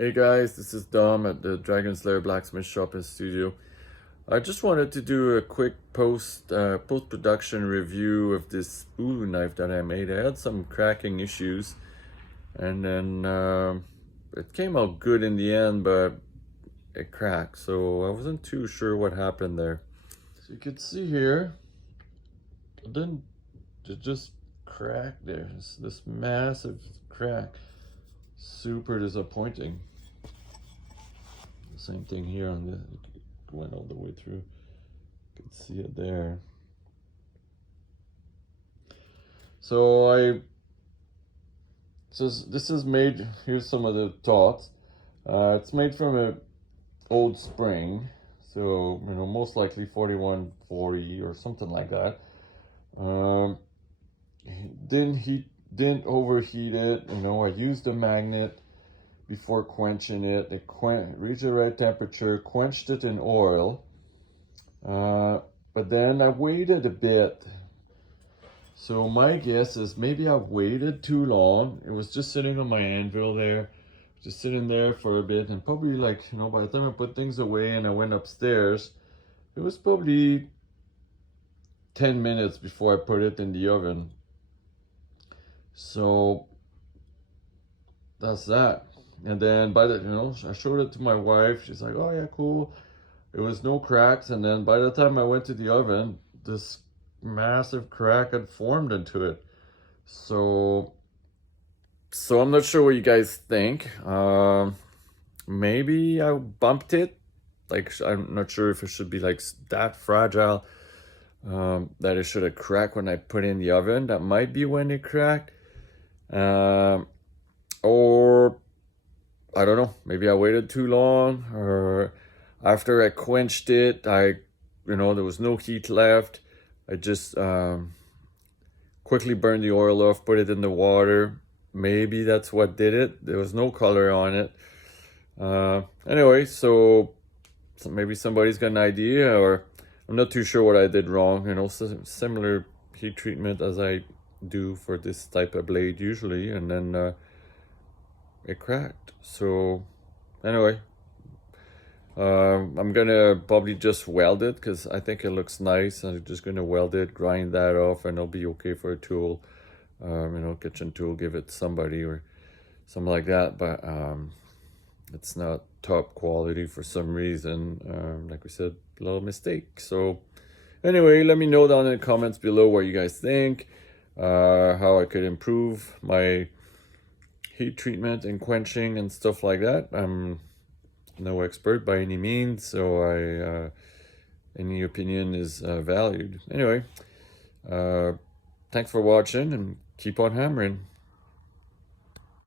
Hey guys, this is Dom at the Dragon's Lair Blacksmith Shop and Studio. I just wanted to do a quick post-production review of this Ulu knife that I made. I had some cracking issues, and then it came out good in the end, but it cracked, so I wasn't too sure what happened there. So you can see here, then it just cracked there. It's this massive crack. Super disappointing. Same thing here on the, went all the way through. You can see it there. So this is made, here's some of the thoughts. It's made from an old spring. So, you know, most likely 4140 or something like that. Didn't overheat it. You know, I used a magnet before quenching it. It reached the right temperature, quenched it in oil. But then I waited a bit. So my guess is maybe I waited too long. It was just sitting on my anvil there, just sitting there for a bit, and probably, like, you know, by the time I put things away and I went upstairs, it was probably 10 minutes before I put it in the oven. So that's that. And then I showed it to my wife. She's like, oh yeah, cool. It was no cracks. And then by the time I went to the oven, this massive crack had formed into it. So I'm not sure what you guys think. Maybe I bumped it. Like, I'm not sure if it should be like that fragile, that it should have cracked when I put it in the oven. That might be when it cracked. Or I don't know, maybe I waited too long, or after I quenched it, there was no heat left. I just quickly burned the oil off, put it in the water. Maybe that's what did it. There was no color on it. Anyway, so maybe somebody's got an idea, or I'm not too sure what I did wrong. You know, similar heat treatment as I do for this type of blade usually, and then it cracked. So anyway, I'm gonna probably just weld it because I think it looks nice. I'm just gonna weld it, grind that off, and it'll be okay for a tool. Kitchen tool, give it to somebody or something like that. But it's not top quality for some reason. Like we said, a little mistake. So anyway, let me know down in the comments below what you guys think, how I could improve my heat treatment and quenching and stuff like that. I'm no expert by any means, so any opinion is valued. Anyway, thanks for watching and keep on hammering.